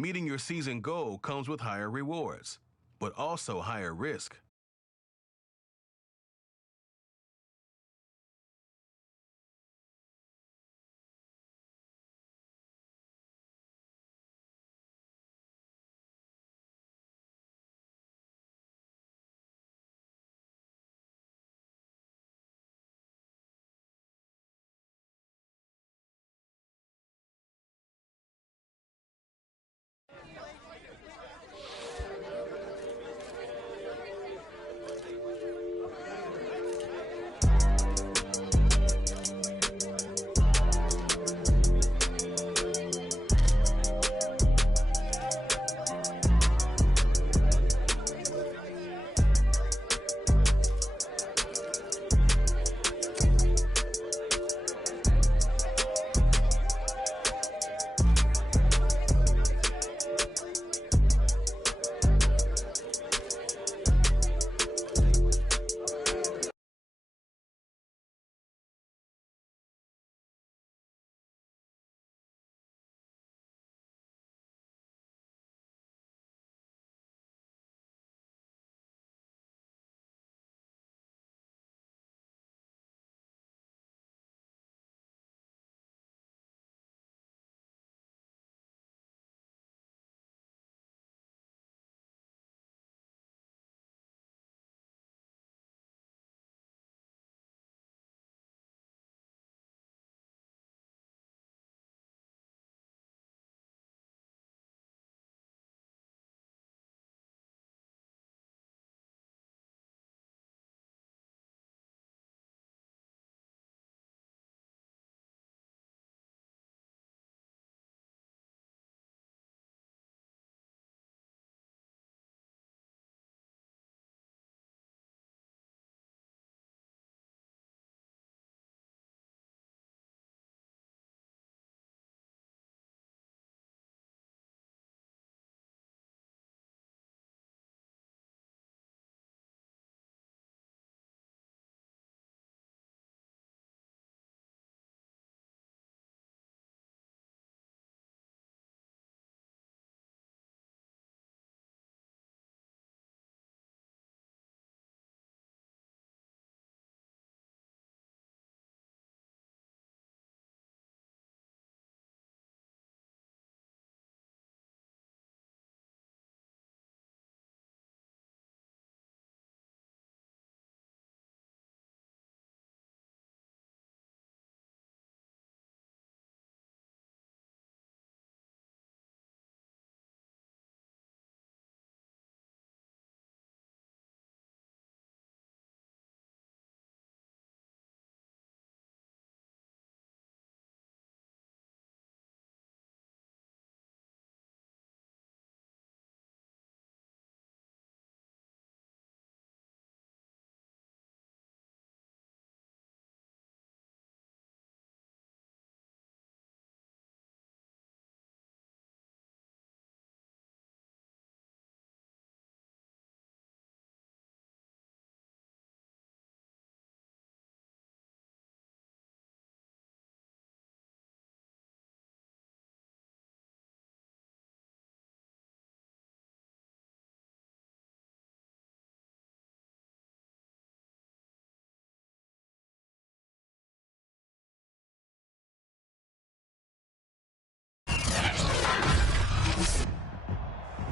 Meeting your season goal comes with higher rewards, but also higher risk.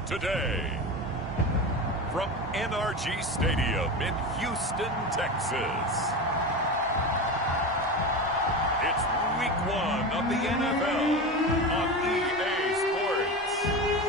Today, from NRG Stadium in Houston, Texas, it's Week 1 of the NFL on EA Sports.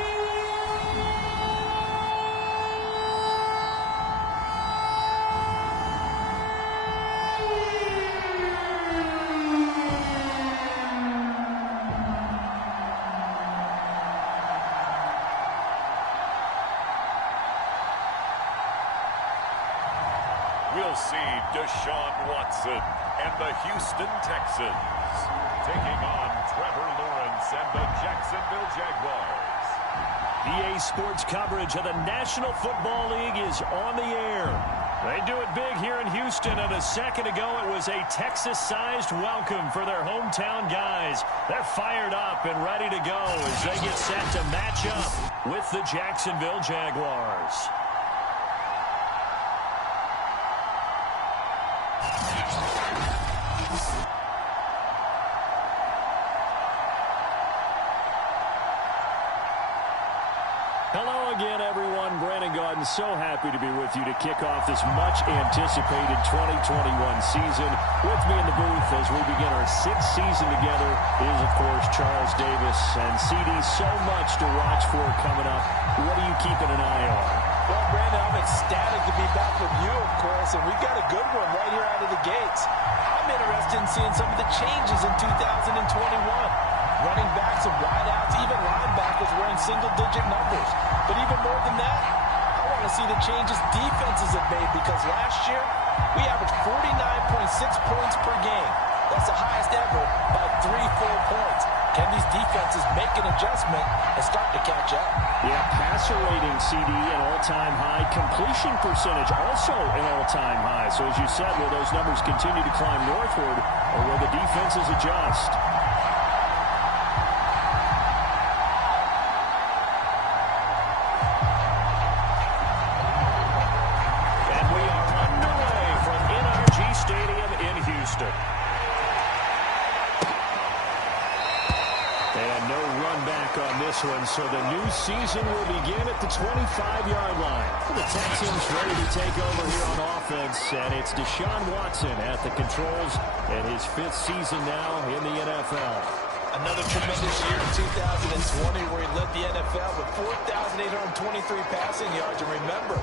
We'll see Deshaun Watson and the Houston Texans taking on Trevor Lawrence and the Jacksonville Jaguars. EA Sports coverage of the National Football League is on the air. They do it big here in Houston, and a second ago it was a Texas-sized welcome for their hometown guys. They're fired up and ready to go as they get set to match up with the Jacksonville Jaguars. Hello again, everyone. Brandon Gaudin, so happy to be with you to kick off this much-anticipated 2021 season. With me in the booth as we begin our sixth season together is, of course, Charles Davis. And, CD, so much to watch for coming up. What are you keeping an eye on? Well, Brandon, I'm ecstatic to be back with you, of course, and we've got a good one right here out of the gates. I'm interested in seeing some of the changes in 2021. Running backs and wideouts, even linebackers wearing single-digit numbers. But even more than that, I want to see the changes defenses have made because last year we averaged 49.6 points per game. That's the highest ever by 3 full points. Can these defenses make an adjustment and start to catch up? Yeah, passer rating, CD, an all-time high. Completion percentage also an all-time high. So as you said, will those numbers continue to climb northward or will the defenses adjust? And no run back on this one, so the new season will begin at the 25-yard line. The Texans ready to take over here on offense, and it's Deshaun Watson at the controls in his 5th season now in the NFL. Another tremendous year in 2020 where he led the NFL with 4,823 passing yards. And remember,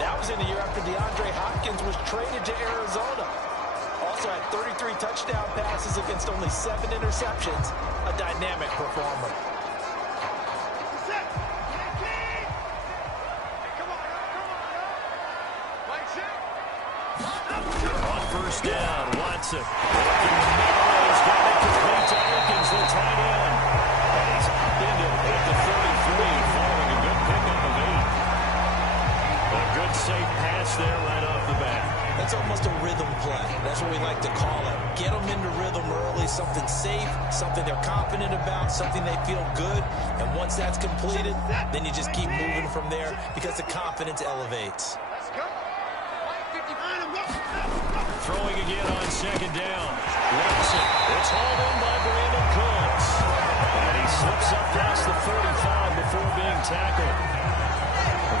that was in the year after DeAndre Hopkins was traded to Arizona. Also had 33 touchdown passes against only 7 interceptions. A dynamic performer. On first down, Watson. He's got it complete to Akins, the tight end. And he's ended at the 33, following a good pickup of 8. A good safe pass there right off the bat. That's almost a rhythm play. That's what we like to call it. Get them into rhythm early, something safe, something they're confident about, something they feel good. And once that's completed, then you just keep moving from there because the confidence elevates. Throwing again on second down. Watson. It's hauled in by Brandon Cooks. And he slips up past the 35 before being tackled.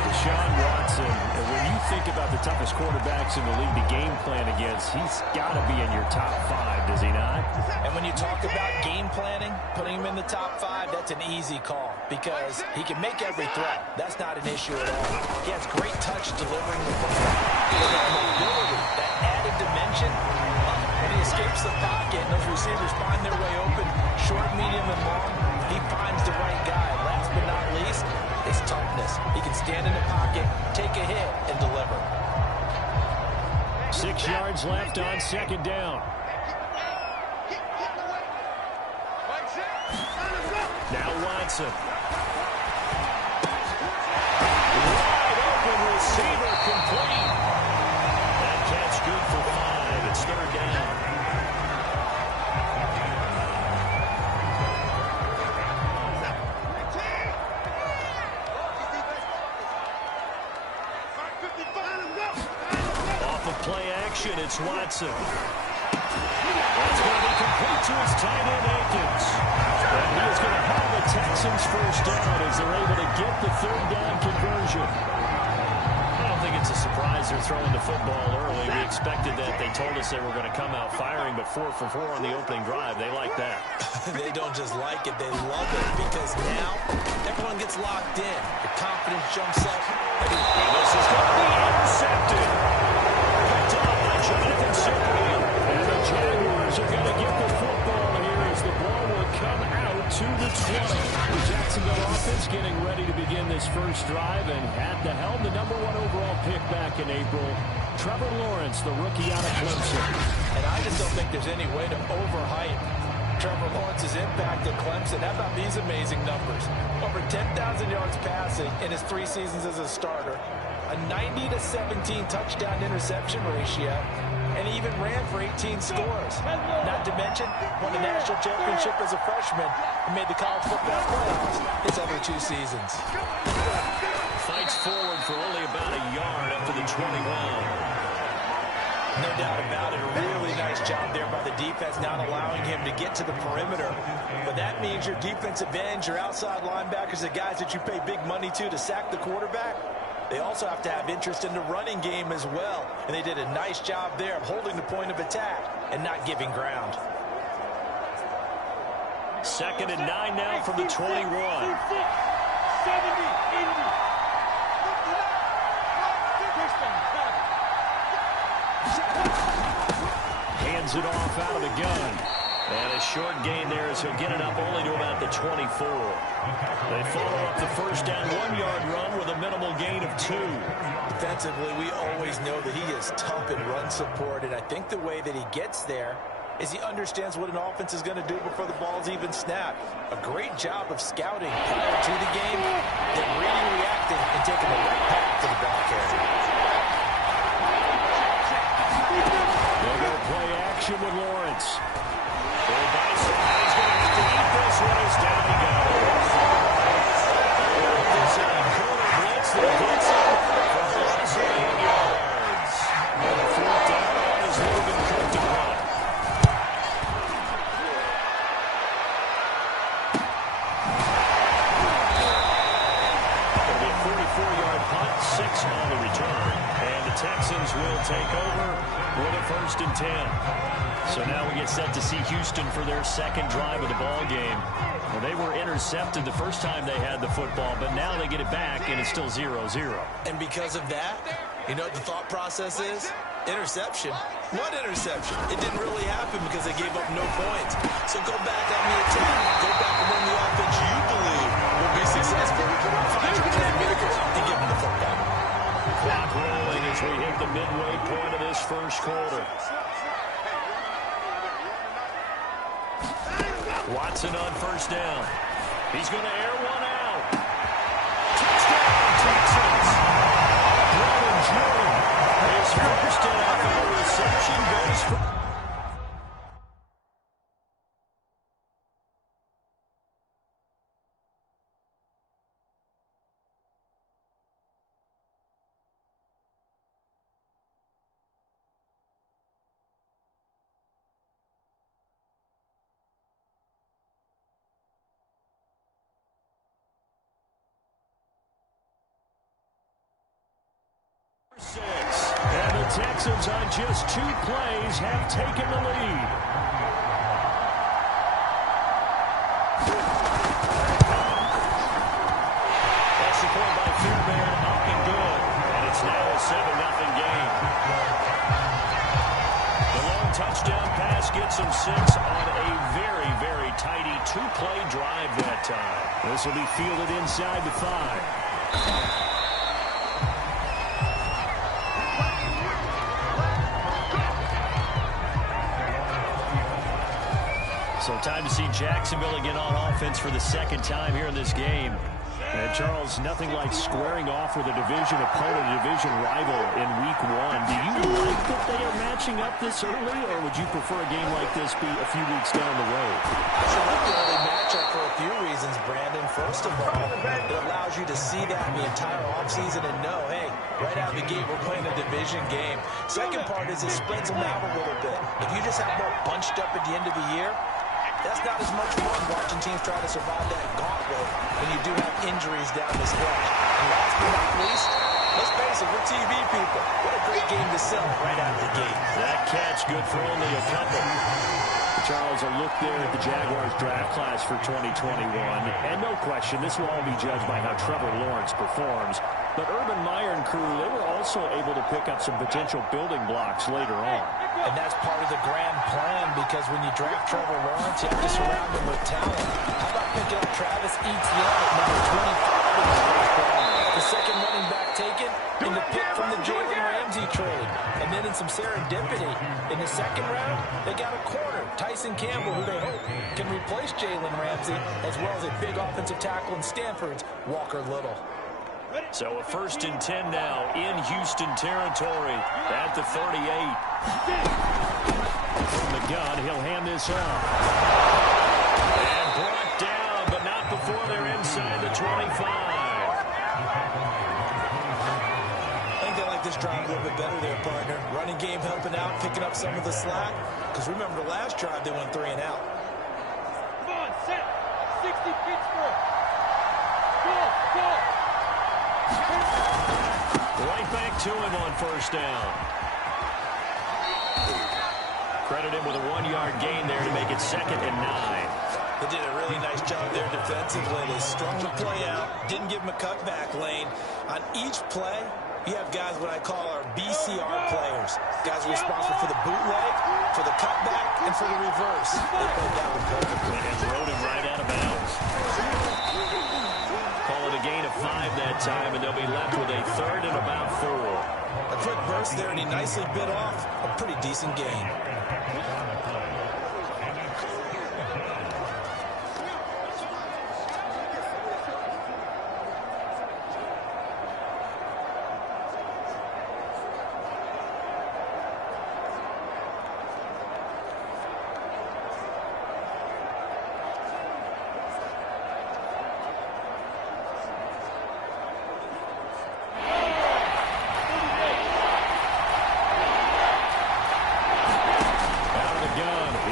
Deshaun Watson, and when you think about the toughest quarterbacks in the league to game plan against, he's got to be in your top 5, does he not? And when you talk about game planning, putting him in the top 5, that's an easy call because he can make every throw. That's not an issue at all. He has great touch delivering the football. That mobility, that added dimension, when he escapes the pocket and those receivers find their way open, short, medium, and long, he finds the right guy. Last but not least, his toughness. He can stand in the pocket, take a hit, and deliver. 6 yards left on second down. Now Watson. Wide open receiver complete. That catch good for 5. It's third down. Play action, it's Watson. That's going to be complete to his tight end, Akins. And he is going to have the Texans first down as they're able to get the third down conversion. I don't think it's a surprise they're throwing the football early. We expected that. They told us they were going to come out firing, but 4 for 4 on the opening drive. They like that. They don't just like it, they love it because now everyone gets locked in. The confidence jumps up. And this is going to be intercepted. Jonathan Sibley, and the Jaguars are going to get the football here as the ball will come out to the 20. The Jacksonville offense getting ready to begin this first drive, and at the helm, the number 1 overall pick back in April, Trevor Lawrence, the rookie out of Clemson. And I just don't think there's any way to overhype Trevor Lawrence's impact at Clemson. How about these amazing numbers? Over 10,000 yards passing in his 3 seasons as a starter. a 90-17 touchdown-interception ratio, and he even ran for 18 scores. Not to mention, won a national championship as a freshman and made the college football playoffs his other 2 seasons. Fights forward for only about a yard up to the 21. No doubt about it, a really nice job there by the defense, not allowing him to get to the perimeter. But that means your defensive ends, your outside linebackers, the guys that you pay big money to sack the quarterback, they also have to have interest in the running game as well. And they did a nice job there of holding the point of attack and not giving ground. 2nd and 9 now from the 21. 70, 80. Hands it off out of the gun. And a short gain there as he'll get it up only to about the 24. They follow up the first down 1-yard run with a minimal gain of 2. Defensively, we always know that he is tough in run support, and I think the way that he gets there is he understands what an offense is going to do before the ball's even snapped. A great job of scouting prior to the game, then reading, reacting, and taking the right path to the ball carrier. They'll go play action with Lawrence. Full Bison. He's going to deep. This one is down he goes. This corner blitz that gets him for a loss of 8 yards. And the 4th down is Logan Cook to punt. It'll be a 44-yard punt, 6 on the return. And the Texans will take over with a 1st and 10. So now we get set to see Houston for their 2nd drive of the ball game. Well, they were intercepted the first time they had the football, but now they get it back, and it's still 0-0. And because of that, you know what the thought process is? Interception. What interception? It didn't really happen because they gave up no points. So go back on the attack. Go back and run the offense you believe will be successful. Find your playmakers and give them the football. Clock rolling as we hit the midway point of this first quarter. Watson on 1st down. He's going to air one out. Touchdown, Texans. Brandon Jordan. His 1st NFL reception goes for... And the Texans on just 2 plays have taken the lead. That's the point by Fairbairn, up and good. And it's now a 7-0 game. The long touchdown pass gets him 6 on a very, very tidy 2-play drive that time. This will be fielded inside the 5. So time to see Jacksonville again on offense for the 2nd time here in this game. And Charles, nothing like squaring off with a division opponent, a division rival in week 1. Do you like that they are matching up this early, or would you prefer a game like this be a few weeks down the road? I should like the early matchup for a few reasons, Brandon. First of all, it allows you to see that in the entire offseason and know, hey, right out of the gate, we're playing a division game. Second part is it spreads them out a little bit. If you just have more bunched up at the end of the year, that's not as much fun watching teams try to survive that gauntlet when you do have injuries down the stretch. And last but not least, let's face it, we're TV people. What a great game to sell right out of the gate. That catch good for only a couple. Charles, a look there at the Jaguars draft class for 2021. And no question, this will all be judged by how Trevor Lawrence performs. But Urban Meyer and crew, they were also able to pick up some potential building blocks later on. And that's part of the grand plan, because when you draft Trevor Lawrence, you have to surround him with talent. How about picking up Travis Etienne at number 25 in the first round? The 2nd running back taken in the pick from the Jalen Ramsey trade. And then in some serendipity, in the 2nd round, they got a corner, Tyson Campbell, who they hope can replace Jalen Ramsey, as well as a big offensive tackle in Stanford's Walker Little. So a 1st and 10 now in Houston territory at the 38. From the gun, he'll hand this off. And brought down, but not before they're inside the 25. This drive a little bit better there, partner. Running game helping out, picking up some of the slack. Because remember, the last drive, they went 3 and out. Come on, set. 60 Pittsburgh. Go. Right back to him on 1st down. Credit him with a 1-yard gain there to make it 2nd and 9. They did a really nice job there defensively. They strung the play out, didn't give him a cutback lane. On each play, you have guys what I call our BCR players. Guys are responsible for the bootleg, for the cutback, and for the reverse. They played that one perfectly. And rode him right out of bounds. Call it a gain of 5 that time, and they'll be left with a 3rd and about 4. A quick burst there, and he nicely bit off a pretty decent gain.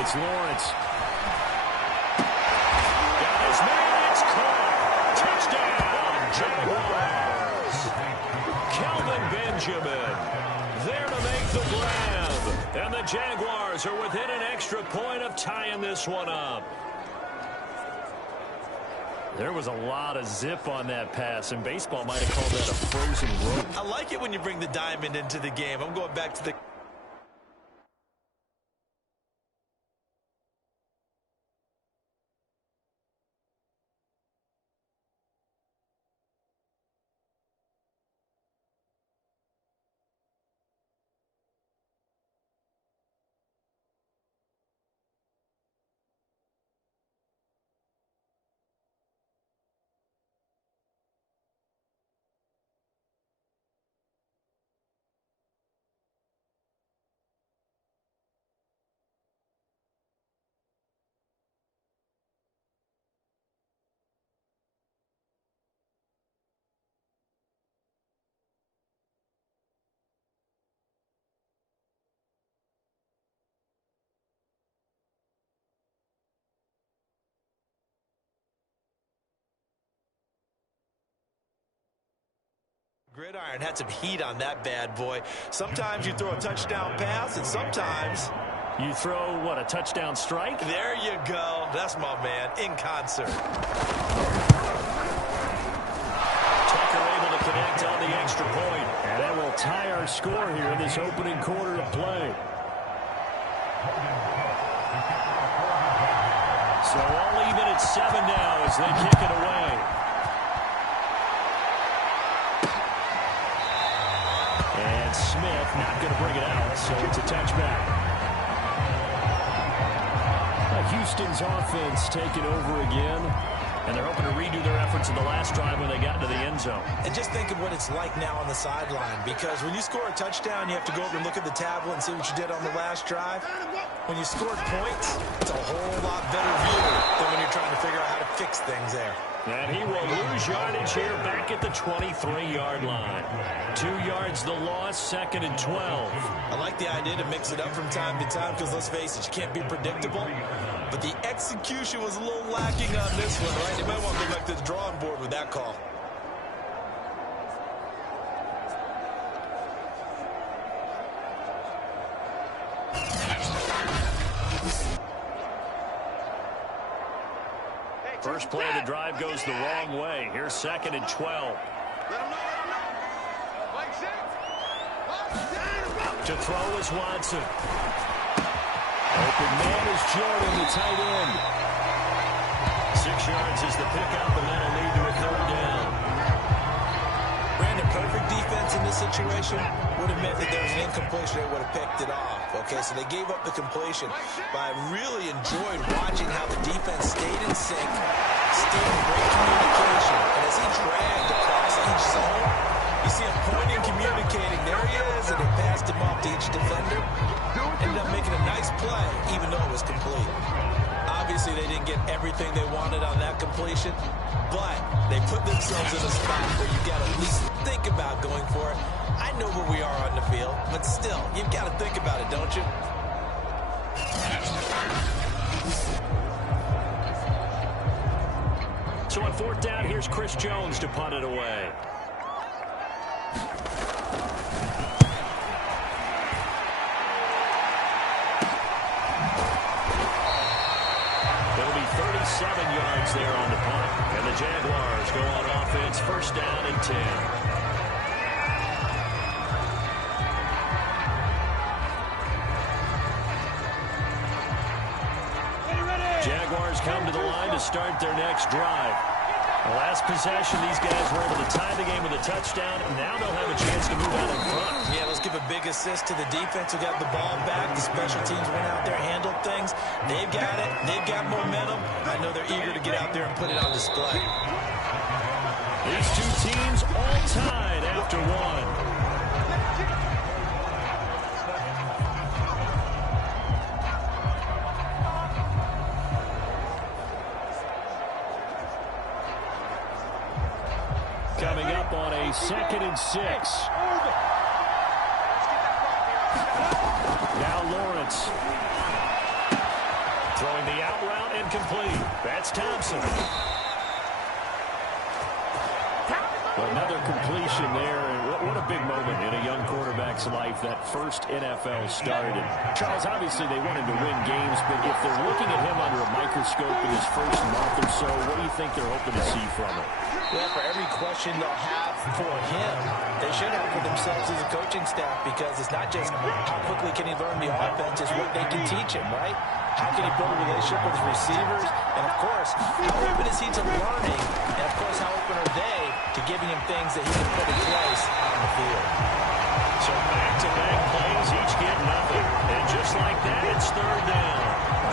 It's Lawrence. Got his man. It's caught. Touchdown, Jaguars. Kelvin Benjamin there to make the grab. And the Jaguars are within an extra point of tying this one up. There was a lot of zip on that pass, and baseball might have called that a frozen rope. I like it when you bring the diamond into the game. I'm going back to the... Gridiron had some heat on that bad boy. Sometimes you throw a touchdown pass, and sometimes... You throw, what, a touchdown strike? There you go. That's my man, in concert. Tucker able to connect on the extra point. And that will tie our score here in this opening quarter of play. So all even at 7 now as they kick it away. And Smith not going to bring it out, so it's a touchback. Houston's offense taking over again, and they're hoping to redo their efforts in the last drive when they got into the end zone. And just think of what it's like now on the sideline, because when you score a touchdown, you have to go over and look at the tablet and see what you did on the last drive. When you scored points, it's a whole lot better view than when you're trying to figure out how to fix things there. And he will lose yardage here back at the 23-yard line. 2 yards the loss, 2nd and 12. I like the idea to mix it up from time to time because, let's face it, you can't be predictable. But the execution was a little lacking on this one, right? You might want to go back to the drawing board with that call. First play of the drive goes the wrong way. Here's 2nd and 12. To throw is Watson. Open man is Jordan, the tight end. 6 yards is the pickup, and that'll lead to a 3rd down. Brandon, perfect defense in this situation would have meant that there was an incompletion. They would have picked it off. Okay, so they gave up the completion. But I really enjoyed watching how the defense stayed in sync, stayed in great communication. And as he dragged across each zone, put themselves in a spot where you've got to at least think about going for it. I know where we are on the field, but still, you've got to think about it, don't you? So on fourth down, here's Chris Jones to punt it away. It'll be 37 yards there on the punt. And the Jaguars go on offense, first down and 10. Jaguars come to the line to start their next drive. The last possession, these guys were able to tie the game with a touchdown, and now they'll have a chance to move out in front. Yeah, let's give a big assist to the defense who got the ball back. The special teams went out there, handled things. They've got it. They've got momentum. I know they're eager to get out there and put it on display. These two teams all tied after one. Coming up on a 2nd and 6. Now Lawrence. Throwing the out route and complete. That's Thompson. Another completion there, and what a big moment in a young quarterback's life, that first NFL start. And Charles, obviously they wanted to win games, but if they're looking at him under a microscope in his first month or so, what do you think they're hoping to see from him? Well, for every question they'll have for him, they should have for themselves as a coaching staff, because it's not just how quickly can he learn the offense, it's what they can teach him, right? How can he build a relationship with his receivers? And, of course, how open is he to learning? And, of course, how open are they to giving him things that he can put in place on the field? So back-to-back plays, each get nothing. And just like that, it's third down.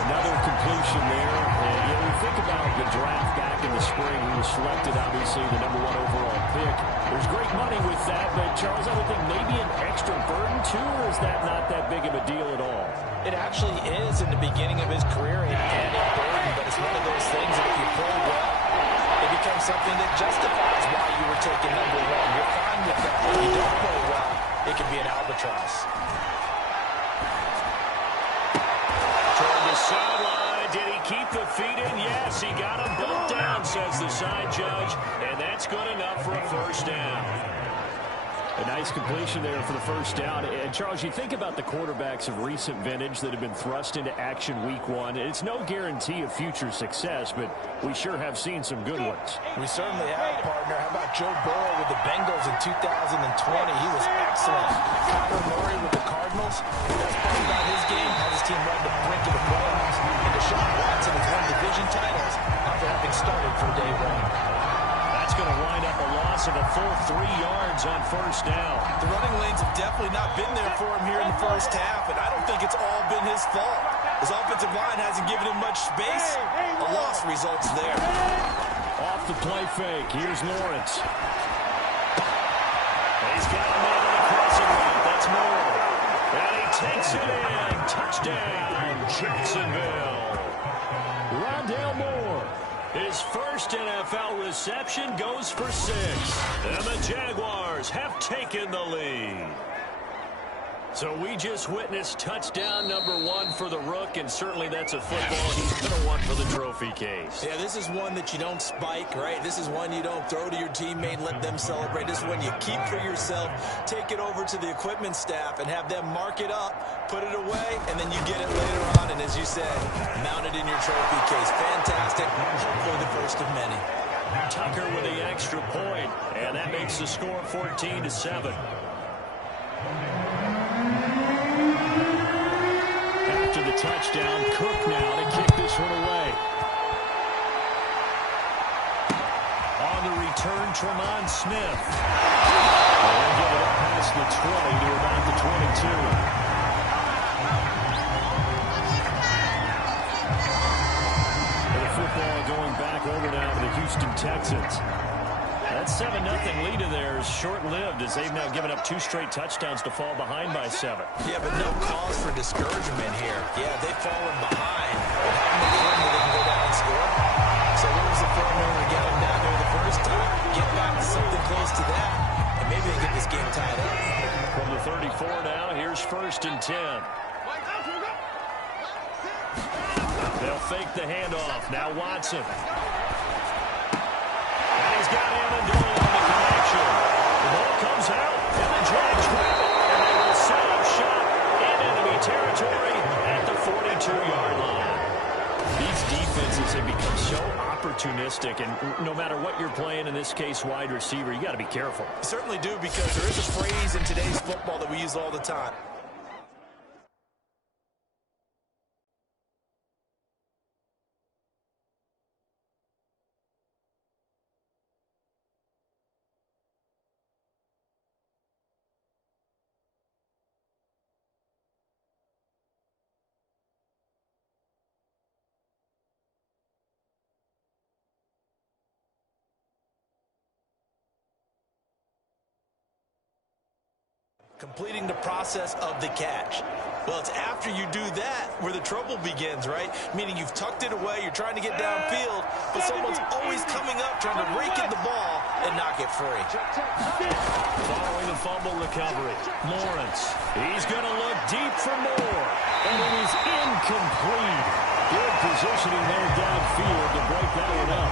Another completion there. And, you know, we think about the draft back in the spring. He was selected, obviously, the #1 overall pick. There's great money with that, but, Charles, I would think maybe an extra burden, too, or is that not that big of a deal at all? It actually is in the beginning of his career, an added burden, but it's one of those things that if you play well, it becomes something that justifies why you were taken #1. You're fine with that. If you don't play well, it can be an albatross. Toward the sideline, did he keep the feet in? Yes, he got them both down, says the side judge, and that's good enough for a first down. A nice completion there for the first down. And, Charles, you think about the quarterbacks of recent vintage that have been thrust into action week 1. It's no guarantee of future success, but we sure have seen some good ones. We certainly have, partner. How about Joe Burrow with the Bengals in 2020? He was excellent. Kyler Murray with the Cardinals. The best part about his game has his team right to the brink of the playoffs. And Deshaun Watson has won division titles after having started from day 1. That's going to wind up a loss of a full 3 yards on first down. The running lanes have definitely not been there for him here in the first half, and I don't think it's all been his fault. His offensive line hasn't given him much space. A loss results there. Off the play fake. Here's Lawrence. He's got a man on the crossing route. That's Moore. And he takes it in. Touchdown, Jacksonville. Rondale Moore. His first NFL reception goes for 6. And the Jaguars have taken the lead. So we just witnessed touchdown #1 for the Rook, and certainly that's a football he's going to want for the trophy case. Yeah, this is one that you don't spike, right? This is one you don't throw to your teammate, let them celebrate. This is one you keep for yourself, take it over to the equipment staff, and have them mark it up, put it away, and then you get it later on, and as you said, mount it in your trophy case. Fantastic. Hopefully the first of many. Tucker with the extra point, and that makes the score 14-7. After the touchdown, Cook now to kick this one away. On the return, Tremont Smith. They'll get it up past the 20 to about the 22. And the football going back over now to the Houston Texans. That 7-0 lead of theirs short-lived as they've now given up 2 straight touchdowns to fall behind by 7. Yeah, but no cause for discouragement here. Yeah, they've fallen behind. But how many they can go down and score? So what was the formula to get them down there the first time? close to that, and maybe they get this game tied up. From the 34 now, here's 1st and 10. They'll fake the handoff. Now Watson. And he's got Amendola on the connection. The ball comes out, and the Jags grab it, and they will set up shop in enemy territory at the 42-yard line. These defenses have become so opportunistic, and no matter what you're playing, in this case wide receiver, you got to be careful. You certainly do, because there is a phrase in today's football that we use all the time. Completing the process of the catch. Well, it's after you do that where the trouble begins, right? Meaning you've tucked it away, you're trying to get downfield, but someone's always coming up trying to rake in the ball and knock it free. Following the fumble recovery, Lawrence. He's going to look deep for more, and it is incomplete. Good positioning there downfield to break that one up.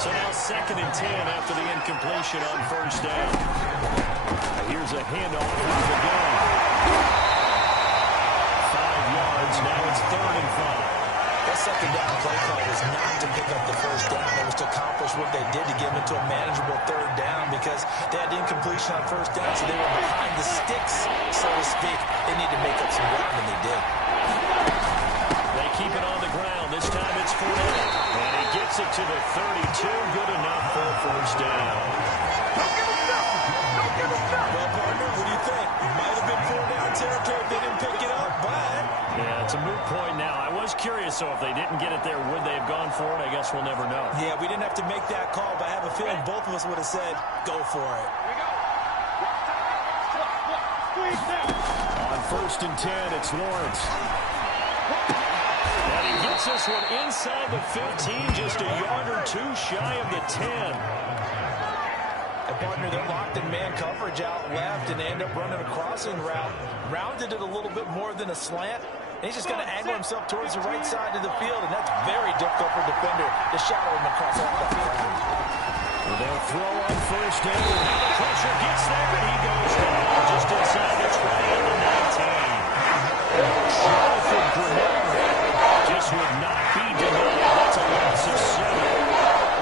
So now 2nd and 10 after the incompletion on 1st down. Here's a handoff into the gun. 5 yards. Now it's 3rd and 5. That 2nd down play call was not to pick up the 1st down. It was to accomplish what they did to get them into a manageable 3rd down, because they had incompletion on 1st down, so they were behind the sticks, so to speak. They need to make up some ground, and they did. They keep it on the ground. This time it's Fournette. And he gets it to the 32. Good enough for a 1st down. Well, partner, what do you think? It might have been 4-down territory if they didn't pick it up, but... Yeah, it's a moot point now. I was curious, so if they didn't get it there, would they have gone for it? I guess we'll never know. Yeah, we didn't have to make that call, but I have a feeling both of us would have said, go for it. On 1st and 10, it's Lawrence. And he gets this one inside the 15, just a yard or two shy of the 10. And partner, they're locked in man coverage out left, and they end up running a crossing route. Rounded it a little bit more than a slant. And he's just going to angle himself towards the right side of the field, and that's very difficult for a defender to shadow him across all that ground. Well, they'll throw on 1st down. Now the pressure gets there, and he goes down just inside the 20 and the 19. Jonathan Grenell just would not be denied. That's a loss of 7.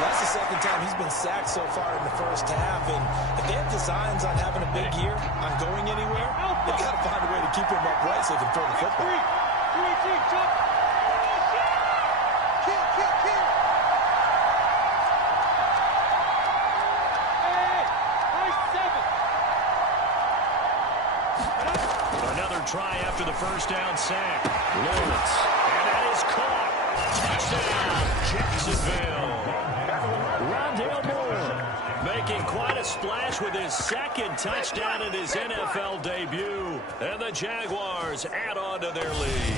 That's the 2nd time he's been sacked so far in the 1st half, and if they have designs on having a big year, on going anywhere, they've got to find a way to keep him upright so they can throw the football. Another try after the 1st down sack. Lawrence, and that is caught. Touchdown, Jacksonville. Rondale Moore making quite a splash with his 2nd touchdown in his NFL debut. And the Jaguars add on to their lead.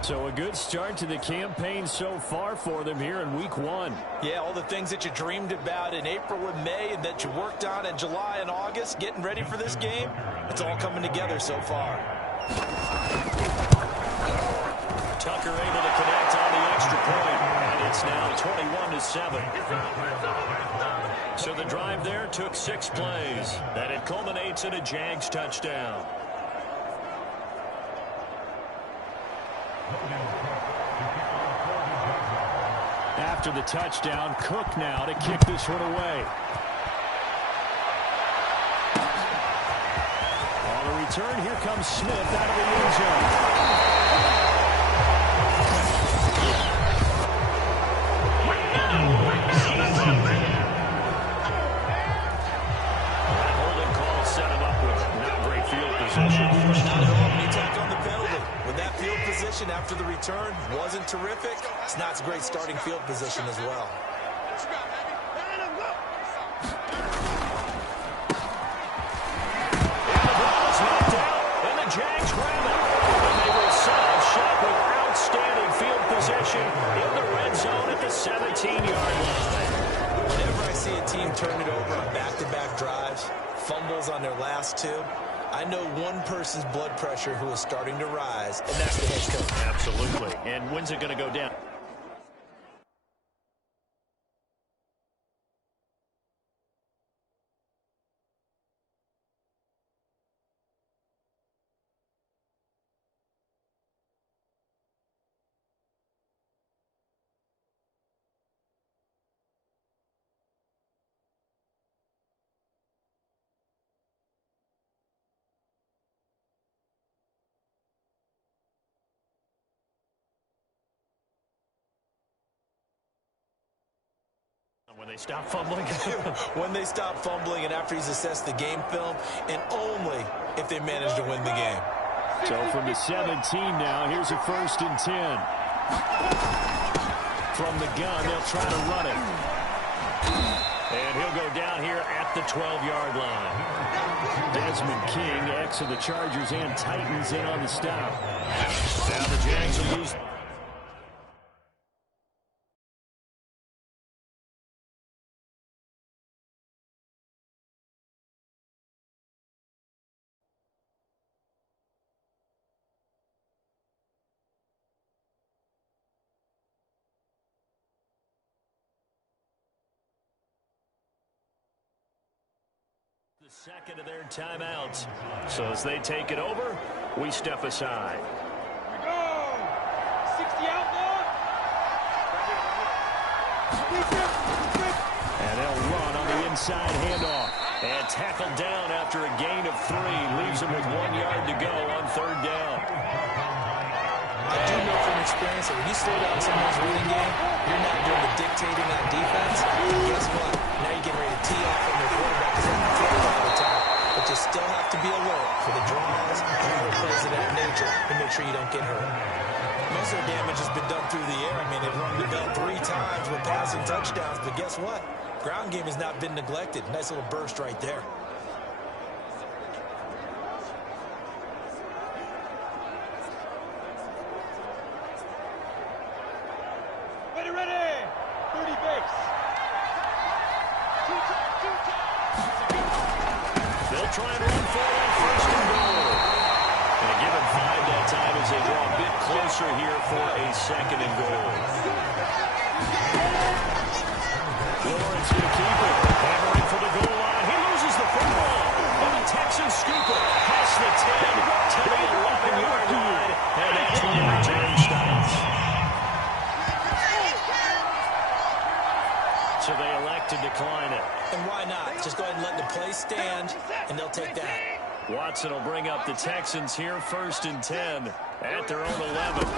So a good start to the campaign so far for them here in Week 1. Yeah, all the things that you dreamed about in April and May and that you worked on in July and August, getting ready for this game, it's all coming together so far. Tucker able to connect on the extra point, and it's now 21-7. So the drive there took 6 plays, and it culminates in a Jags touchdown. After the touchdown, Cook now to kick this one away. On the return, here comes Smith out of the end zone. After the return wasn't terrific. It's not a great starting field position as well. And the ball is knocked out, and the Jags grab it. And they will set up shop with outstanding field position in the red zone at the 17-yard line. Whenever I see a team turn it over on back-to-back drives, fumbles on their last two, I know one person's blood pressure who is starting to rise, and that's the head coach. Absolutely. And when's it going to go down? When they stop fumbling? When they stop fumbling and after he's assessed the game film, and only if they manage to win the game. So from the 17 now, here's a 1st and 10. From the gun, they'll try to run it. And he'll go down here at the 12-yard line. Desmond King, ex of the Chargers and Titans, in on the stop. Now the Jags will lose. The second of their timeouts. So as they take it over, we step aside. Here we go. 60 outlaw. And they'll run on the inside handoff. And tackled down after a gain of 3. Leaves them with 1 yard to go on 3rd down. I do know from experience that when you slow down someone's running game, you're not doing the dictating on defense. Guess what? Now you're getting ready to tee off on their quarterback because they can throw it all the time. But you still have to be alert for the draws and other plays of that nature to make sure you don't get hurt. Most of their damage has been done through the air. I mean, they've run the bell 3 times with passing touchdowns, but guess what? Ground game has not been neglected. Nice little burst right there. Ready. 30 base. They'll try and run for it on 1st and goal. And give him 5 that time as they draw a bit closer here for a 2nd and goal. Lawrence going to keep it. Hammering for the goal line. He loses the football. And the Texans scoop it. Past the 10 to the 11-yard line. And that's when the return stops. So they elect to decline it. And why not? Just go ahead and let the play stand, and they'll take that. Watson will bring up the Texans here, 1st and 10 at their own 11.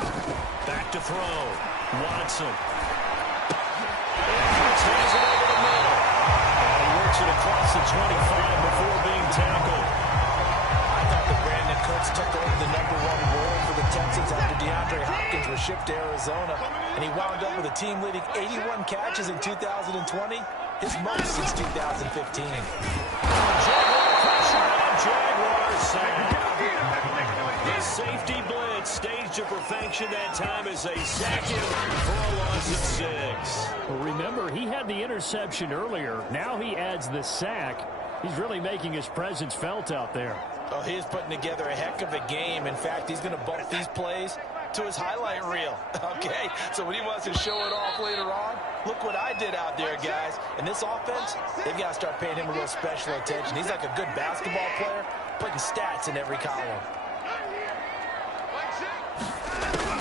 Back to throw. Watson. Takes it over the middle. And he works it across the 25 before being tackled. I thought that Brandon Cooks took over the #1 role for the Texans after DeAndre Hopkins was shipped to Arizona, and he wound up with a team-leading 81 catches in 2020, his most since 2015. Jaguar pressure on Jaguars sack. The safety blitz staged to perfection that time as they sack him for a loss of 6. Well, remember, he had the interception earlier. Now he adds the sack. He's really making his presence felt out there. Oh, he is putting together a heck of a game. In fact, he's going to bump these plays to his highlight reel. Okay, so when he wants to show it off later on, look what I did out there, guys. And this offense, they've got to start paying him a little special attention. He's like a good basketball player, putting stats in every column.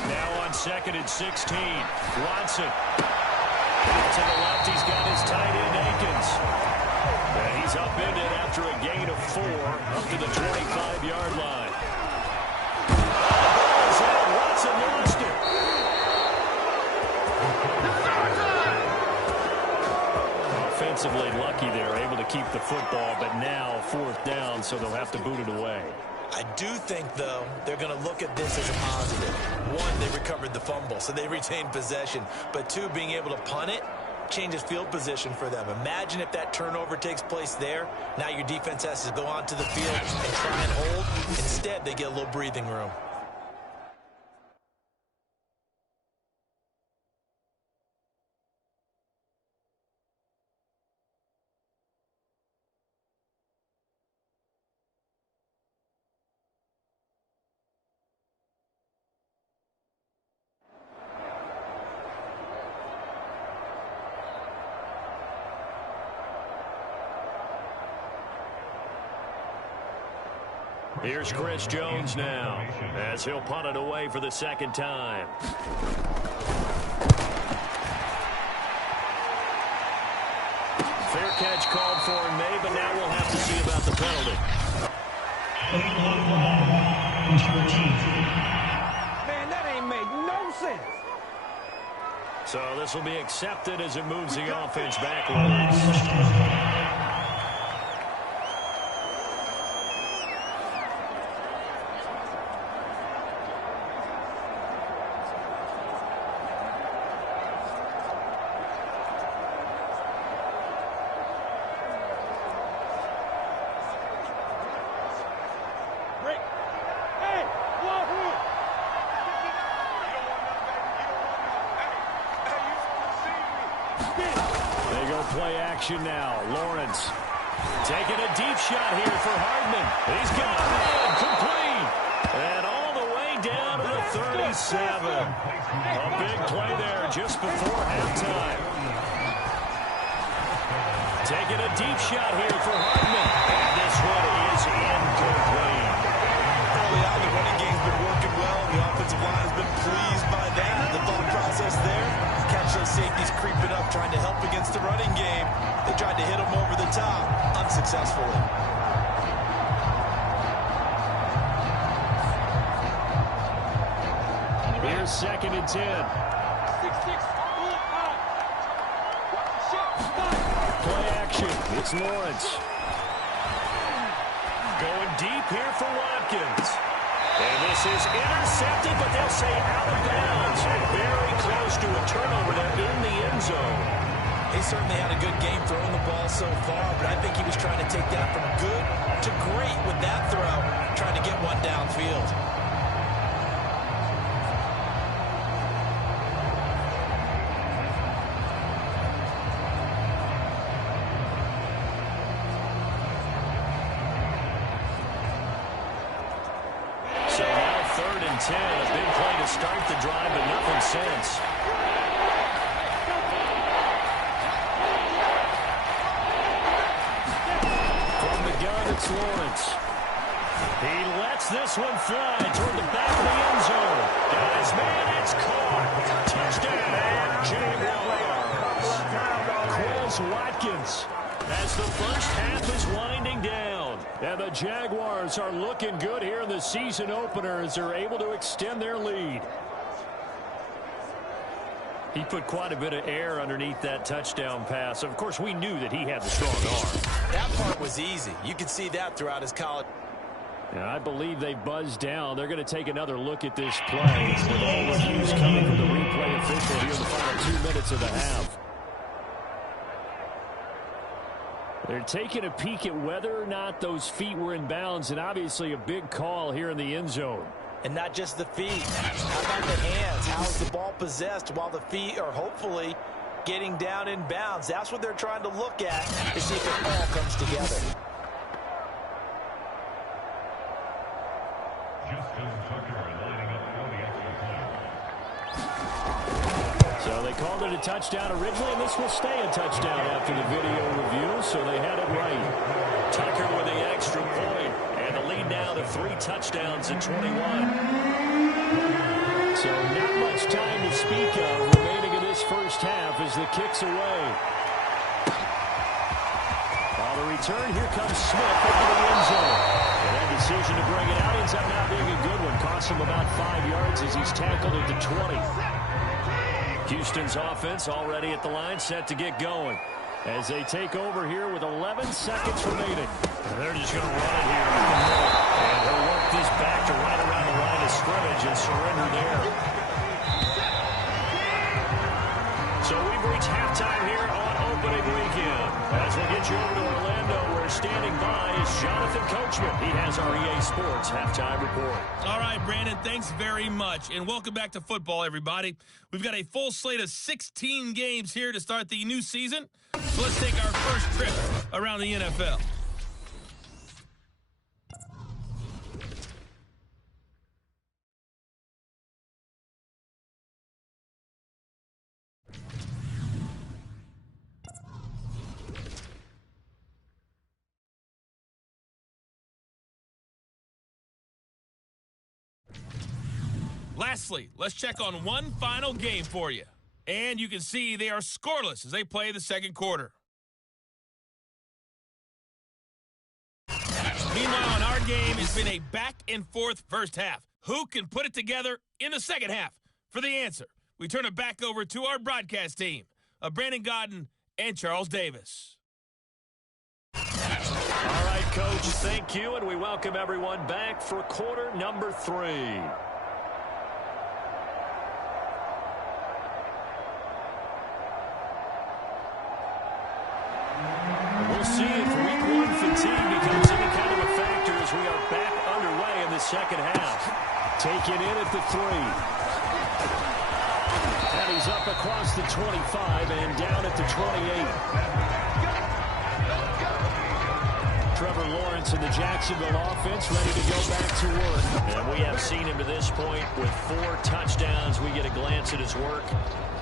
Now on 2nd and 16, Watson. To the left, he's got his tight end, Akins. And he's upended after a gain of 4 up to the 25-yard line. Watson lost it. Offensively lucky they're able to keep the football, but now 4th down, so they'll have to boot it away. I do think, though, they're going to look at this as a positive. 1, they recovered the fumble, so they retained possession. But 2, being able to punt it changes field position for them. Imagine if that turnover takes place there. Now your defense has to go onto the field and try and hold. Instead, they get a little breathing room. Here's Chris Jones now, as he'll punt it away for the second time. Fair catch called for in May, but now we'll have to see about the penalty. Man, that ain't make no sense. So this will be accepted as it moves the offense backwards. Play action now. Lawrence taking a deep shot here for Hardman. He's got it. Complete. And all the way down to the 37. A big play there just before halftime. Taking a deep shot here for Hardman. And this one is incomplete. Early on, the running game's been working well. The offensive line has been pleased by that. The thought process there, catch those safeties creeping up, trying to help against the running game. They tried to hit him over the top, unsuccessfully. Here's 2nd and 10. 6-6, Play action. It's Lawrence. Going deep here for Watkins. And this is intercepted, but they'll say out of bounds. Very close to a turnover there in the end zone. He certainly had a good game throwing the ball so far, but I think he was trying to take that from good to great with that throw, trying to get one downfield. So now 3rd and 10. A big play to start the drive, but nothing since. It's Lawrence. He lets this one fly toward the back of the end zone. Guys, man, it's caught. Touchdown, Jaguars. Chris Watkins as the first half is winding down. And the Jaguars are looking good here in the season opener as they're able to extend their lead. He put quite a bit of air underneath that touchdown pass. Of course, we knew that he had the strong arm. That part was easy. You could see that throughout his college. And I believe they buzzed down. They're going to take another look at this play with all reviews coming from the replay official here in the final 2 minutes of the half. They're taking a peek at whether or not those feet were in bounds, and obviously a big call here in the end zone. And not just the feet. How about the hands? How is the ball possessed while the feet are hopefully getting down in bounds? That's what they're trying to look at to see if it all comes together. So they called it a touchdown originally, and this will stay a touchdown after the video review, so they had it right. Tucker with the extra point, and the lead now to 3 touchdowns in 21. So not much time to speak of remaining in this first half as the kick's away. On the return, here comes Smith into the end zone. And that decision to bring it out ends up not being a good one. Costs him about 5 yards as he's tackled at the 20. Houston's offense already at the line, set to get going as they take over here with 11 seconds remaining. And they're just going to run it here up the middle. And they'll work this back to right around the line of scrimmage and surrender there. So we've reached halftime here on opening weekend. As we'll get you over to Orlando, where standing by is Jonathan Coachman. He has our EA Sports halftime report. All right, Brandon, thanks very much. And welcome back to football, everybody. We've got a full slate of 16 games here to start the new season. So let's take our first trip around the NFL. Lastly, let's check on one final game for you. And you can see they are scoreless as they play the second quarter. Meanwhile, in our game, it's been a back-and-forth first half. Who can put it together in the second half? For the answer, we turn it back over to our broadcast team of Brandon Godden and Charles Davis. All right, Coach, thank you, and we welcome everyone back for quarter number 3. We'll see if week 1 fatigue becomes any kind of a factor as we are back underway in the second half. Taken in at the 3. And he's up across the 25 and down at the 28. Trevor Lawrence and the Jacksonville offense ready to go back to work. And we have seen him to this point with 4 touchdowns. We get a glance at his work.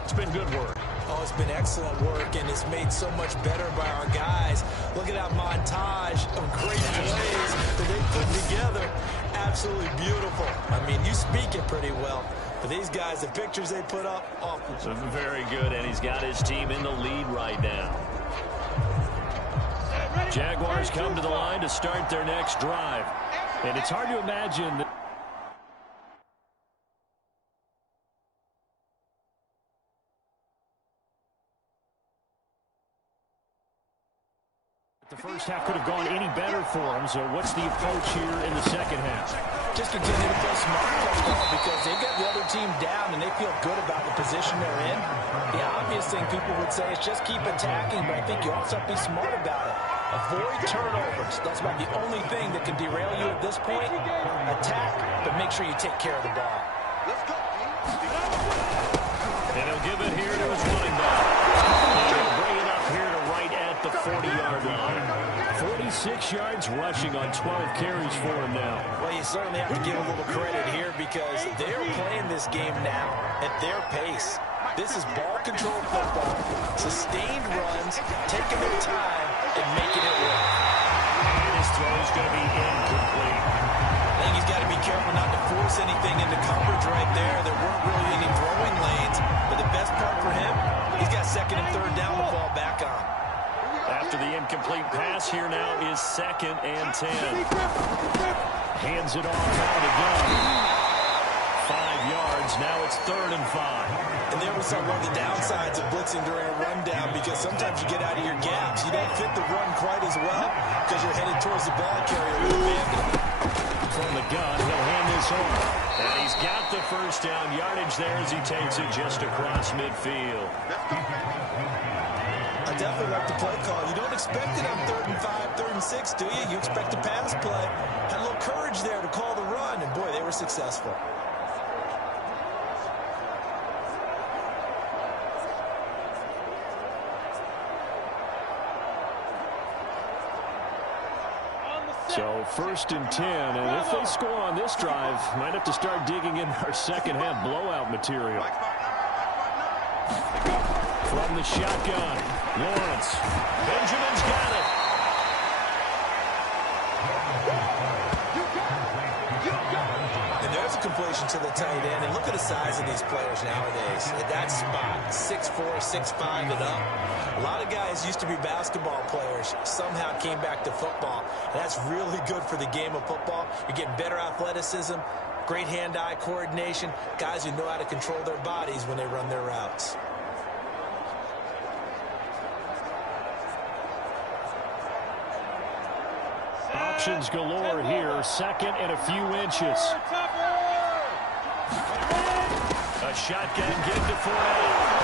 It's been good work. Oh, it's been excellent work, and it's made so much better by our guys. Look at that montage of great plays that they put together. Absolutely beautiful. I mean, you speak it pretty well. But these guys, the pictures they put up, oh. So very good, and he's got his team in the lead right now. Jaguars come to the line to start their next drive. And it's hard to imagine that the first half could have gone any better for them. So what's the approach here in the second half? Just continue to play smart football because they got the other team down and they feel good about the position they're in. The obvious thing people would say is just keep attacking, but I think you also have to be smart about it. Avoid turnovers. That's about the only thing that can derail you at this point. Attack, but make sure you take care of the ball. And he'll give it here to his running back. And he'll bring it up here to right at the 40-yard line. 46 yards rushing on 12 carries for him now. Well, you certainly have to give a little credit here because they're playing this game now at their pace. This is ball control football, sustained runs, taking their time, and making it work. And his throw is going to be incomplete. I think he's got to be careful not to force anything into coverage right there. There weren't really any throwing lanes, but the best part for him, he's got second and third down to fall back on. After the incomplete pass, here now is 2nd and 10. Hands it off out again. 5 yards, now it's 3rd and 5. And there was some of the downsides of blitzing during a rundown because sometimes you get out of your gaps. You don't fit the run quite as well because you're headed towards the ball carrier with abandon. From the gun, he'll hand this over. And he's got the first down yardage there as he takes it just across midfield. I definitely like the play call. You don't expect it on 3rd and 5, 3rd and 6, do you? You expect a pass play. Had a little courage there to call the run, and boy, they were successful. So 1st and 10, and if they score on this drive, might have to start digging in our second half blowout material. From the shotgun, Lawrence. Benjamin's got it. And there's a completion to the tight end. And look at the size of these players nowadays. At that spot, 6'4", 6'5", and up. A lot of guys used to be basketball players, somehow came back to football. And that's really good for the game of football. You're getting better athleticism, great hand-eye coordination, guys who know how to control their bodies when they run their routes. Options galore here, 2nd and a few inches. A shotgun give to Fournette.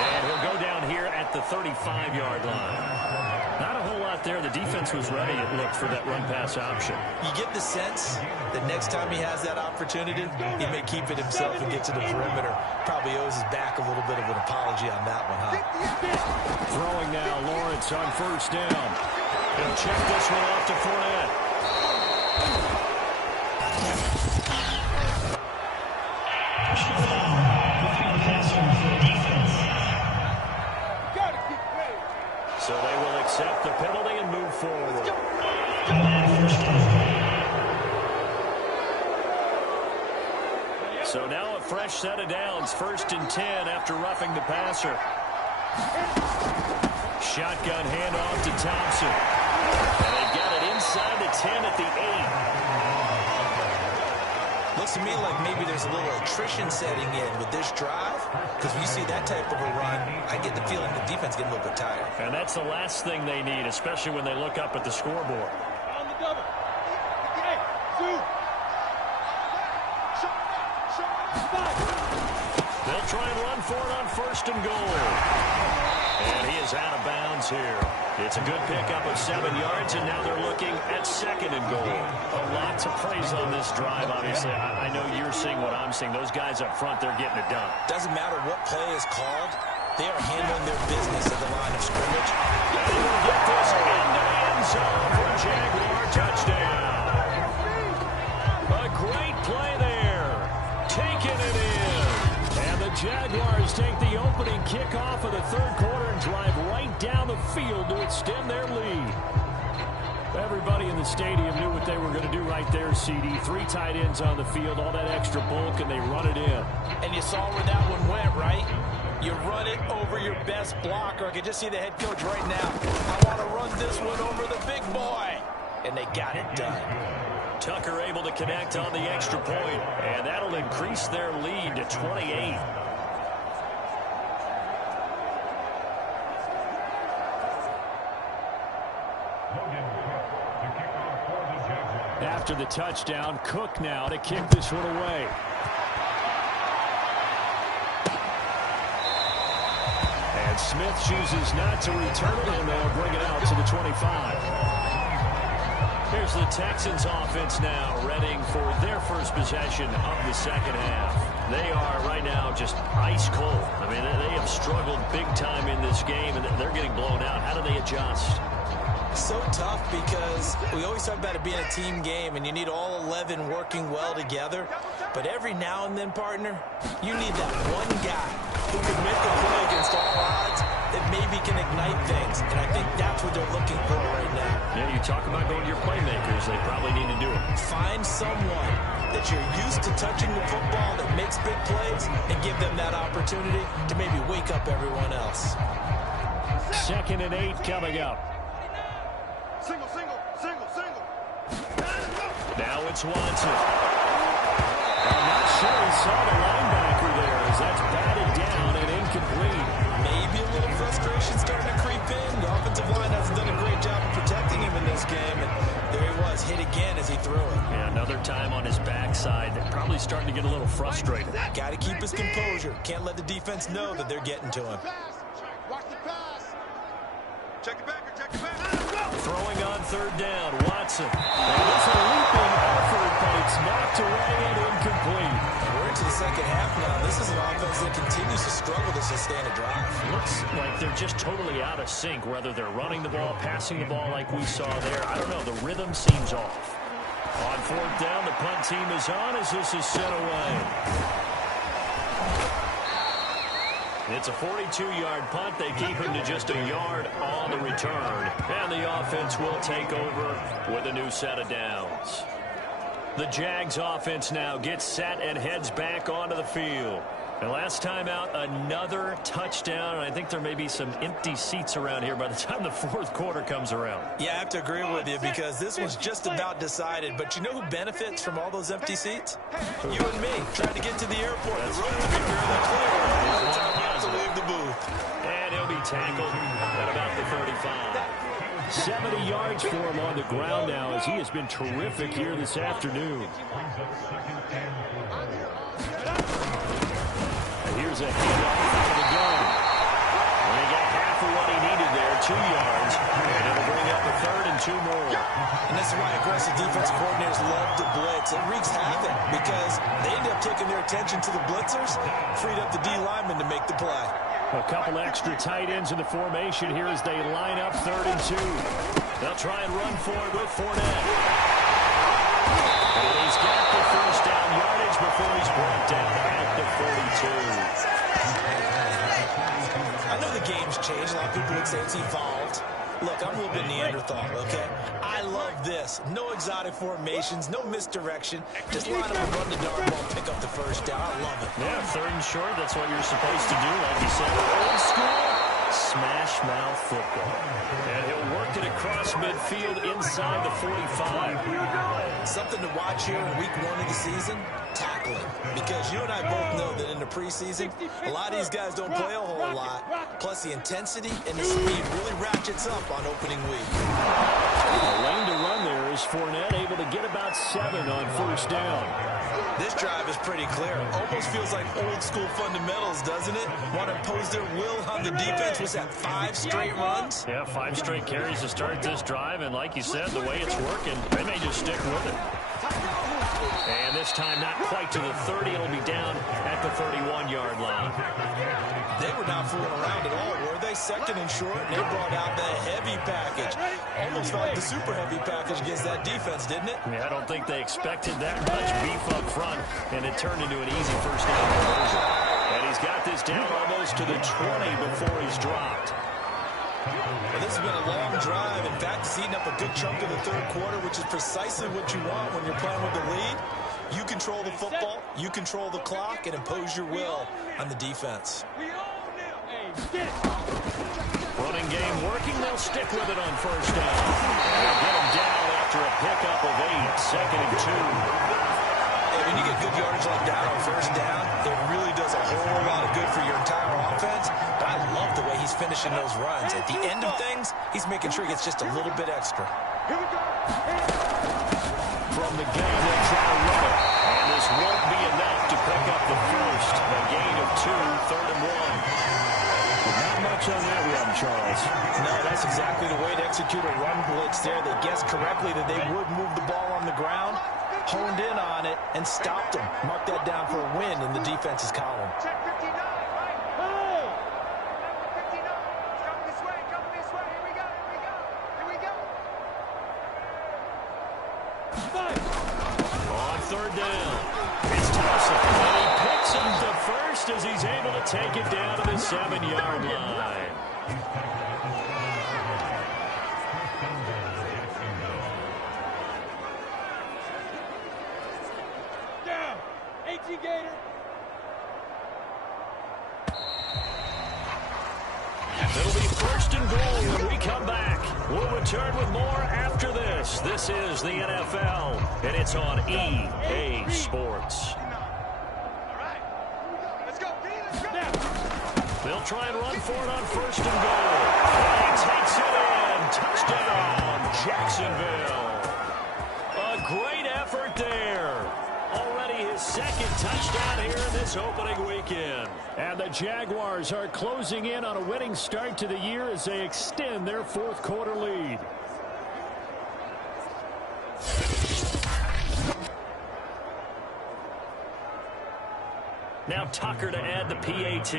And he'll go down here at the 35-yard line. Not a whole lot there. The defense was ready, it looked, for that run-pass option. You get the sense that next time he has that opportunity, he may keep it himself and get to the perimeter. Probably owes his back a little bit of an apology on that one, huh? Throwing now, Lawrence on 1st down. He'll check this one off to Fournette. So they will accept the penalty and move forward. So now a fresh set of downs, 1st and 10 after roughing the passer. Shotgun handoff to Thompson. And they've got it inside the 10 at the 8. Looks to me like maybe there's a little attrition setting in with this drive, because when you see that type of a run, I get the feeling the defense getting a little bit tired. And that's the last thing they need, especially when they look up at the scoreboard. On the double. Hey, Zoo. They'll try and run for it on 1st and goal. And he is out of bounds here. It's a good pickup of 7 yards, and now they're looking at 2nd and goal. A lot to praise on this drive, obviously. I know you're seeing what I'm seeing. Those guys up front, they're getting it done. Doesn't matter what play is called. They are handling their business at the line of scrimmage. And we'll get this into the end zone for a Jaguar touchdown. A great play there. Taking it in. And the Jaguars take the opening kickoff of the 3rd quarter and drive right down the field to extend their lead. Everybody in the stadium knew what they were going to do right there, CD. 3 tight ends on the field, all that extra bulk, and they run it in. And you saw where that one went, right? You run it over your best blocker. I can just see the head coach right now. I want to run this one over the big boy. And they got it done. Tucker able to connect on the extra point, and that'll increase their lead to 28. After the touchdown, Cook now to kick this one away. And Smith chooses not to return it, and they'll bring it out to the 25. Here's the Texans offense now, readying for their first possession of the 2nd half. They are right now just ice cold. I mean, they have struggled big time in this game, and they're getting blown out. How do they adjust? So tough, because we always talk about it being a team game, and you need all 11 working well together. But every now and then, partner, you need that one guy who can make a play against all odds that maybe can ignite things. And I think that's what they're looking for right now. Yeah, you talk about going to your playmakers. They probably need to do it. Find someone that you're used to touching the football that makes big plays and give them that opportunity to maybe wake up everyone else. 2nd and 8 coming up. Single. Now it's Watson. I'm not sure he saw the linebacker there as that's batted down and incomplete. Maybe a little frustration starting to creep in. The offensive line hasn't done a great job of protecting him in this game. And there he was, hit again as he threw it. Yeah, another time on his backside. Probably starting to get a little frustrated. Got to keep his composure. Can't let the defense know that they're getting to him. Watch the pass. Check it back. Throwing on 3rd down, Watson. And it's a leaping effort, but it's knocked away and incomplete. We're into the 2nd half now. This is an offense that continues to struggle to sustain a drive. Looks like they're just totally out of sync, whether they're running the ball, passing the ball like we saw there. I don't know. The rhythm seems off. On 4th down, the punt team is on as this is set away. It's a 42-yard punt. They keep him to just a yard on the return. And the offense will take over with a new set of downs. The Jags offense now gets set and heads back onto the field. And last time out, another touchdown. And I think there may be some empty seats around here by the time the 4th quarter comes around. Yeah, I have to agree with you, because this was just about decided. But you know who benefits from all those empty seats? You and me, trying to get to the airport. The road will be fairly clear by the time we have to leave the booth. And he'll be tackled at about the 35. 70 yards for him on the ground now, as he has been terrific here this afternoon. Here's a handoff out of the gun. And he got half of what he needed there, 2 yards. And it'll bring up a 3rd and 2 more. And this is why aggressive defensive coordinators love to blitz. It wreaks havoc because they end up taking their attention to the blitzers, freed up the D linemen to make the play. A couple extra tight ends in the formation here as they line up 3rd and 2. They'll try and run for it with Fournette. And he's got the first down yardage before he's brought down at the 42. I know the game's changed. A lot of people would say it's evolved. Look, I'm a little bit Neanderthal, okay? I love this. No exotic formations, no misdirection. Just line up and run the dart ball, pick up the first down. I love it. Yeah, 3rd and short, that's what you're supposed to do. Like you said, old school smash mouth football. And he'll work it across midfield inside the 45. Something to watch here in week 1 of the season, tackling. Because you and I both know that in the preseason, a lot of these guys don't play a whole lot. Plus the intensity and the speed really ratchets up on opening week. A lane to run there is Fournette, able to get about 7 on 1st down. This drive is pretty clear. Almost feels like old school fundamentals, doesn't it? Want to impose their will on the defense. Was that 5 straight runs? Yeah, 5 straight carries to start this drive, and like you said, the way it's working, they may just stick with it. And this time not quite to the 30. It'll be down at the 31-yard line. They were not fooling around at all, were they? 2nd and short, and they brought out the heavy package. Almost felt like the super heavy package against that defense, didn't it? Yeah, I don't think they expected that much beef up front, and it turned into an easy 1st down conversion. And he's got this down almost to the 20 before he's dropped. Well, this has been a long drive. In fact, it's eating up a good chunk of the 3rd quarter, which is precisely what you want when you're playing with the lead. You control the football, you control the clock, and impose your will on the defense. Running game working. They'll stick with it on 1st down. And they'll get him down after a pickup of 8, 2nd and 2. And when you get good yardage like that on 1st down, it really does a whole lot of good for your entire offense. But I love the way he's finishing those runs. At the end of things, he's making sure he gets just a little bit extra. From the game, they'll try to run it. And this won't be enough to pick up the 1st. A gain of 2, 3rd and 1. Not much on that run, Charles. No, that's exactly the way to execute a run blitz there. They guessed correctly that they would move the ball on the ground, honed in on it, and stopped them. Mark that down for a win in the defense's column. Check 59, right? Oh! 59. Coming this way, Here we go. On 3rd down, it's Thompson. And he picks him to 1st as he's able to take it down to the 7-yard line. Down. 18 Gator. It'll be 1st and goal when we come back. We'll return with more after this. This is the NFL, and it's on EA Sports. All right. Let's go. They'll try and run for it on 1st and goal. And he takes it in. Touchdown, Jacksonville. A great effort there. Already his 2nd touchdown here in this opening weekend. And the Jaguars are closing in on a winning start to the year as they extend their 4th quarter lead. Now Tucker to add the PAT.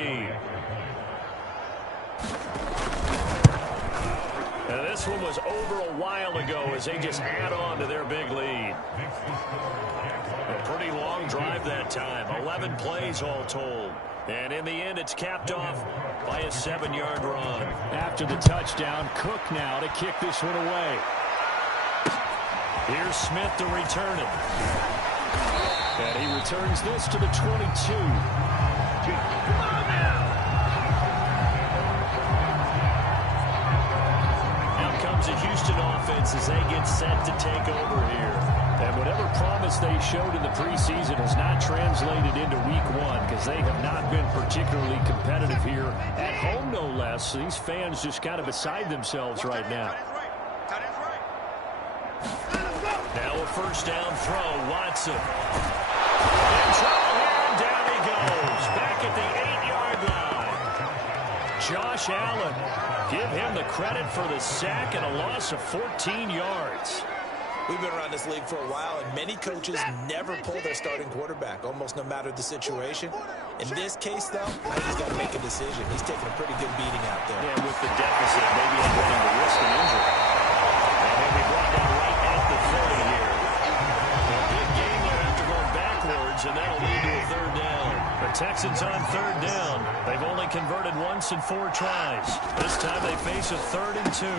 And this one was over a while ago as they just add on to their big lead. A pretty long drive that time. 11 plays all told. And in the end, it's capped off by a 7-yard run. After the touchdown, Cook now to kick this one away. Here's Smith to return it. And he returns this to the 22. Now comes the Houston offense as they get set to take over here. And whatever promise they showed in the preseason has not translated into week 1 because they have not been particularly competitive here at home, no less. So these fans just kind of beside themselves right now. Now a 1st down throw, Watson. And trouble here, and down he goes. Back at the 8-yard line. Josh Allen, give him the credit for the sack and a loss of 14 yards. We've been around this league for a while, and many coaches never pull their starting quarterback, almost no matter the situation. In this case, though, I think he's got to make a decision. He's taking a pretty good beating out there. Yeah, with the deficit, maybe he's willing to risk an injury. And he'll be brought down right at the 30 here. A big game there after going backwards, and that'll lead to a 3rd down. A Texans on third down. They've only converted once in 4 tries. This time they face a 3rd and 2. Here,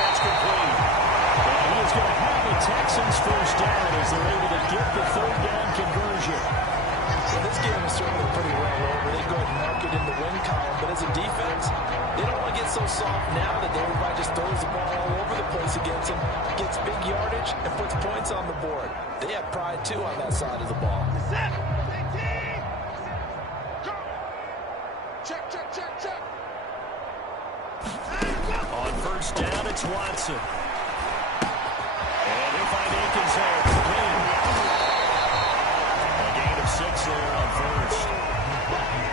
that's complete. And he is going to have the Texans first down as they're able to get the 3rd down conversion. Well, this game is certainly pretty well over. They go ahead and mark it in the win column. But as a defense, they don't want to get so soft now that everybody just throws the ball all over the place against them, gets big yardage, and puts points on the board. They have pride, too, on that side of the ball. Check, check, check, check. On first down, it's Watson. And he'll find Akins there. A gain of 6 there on first.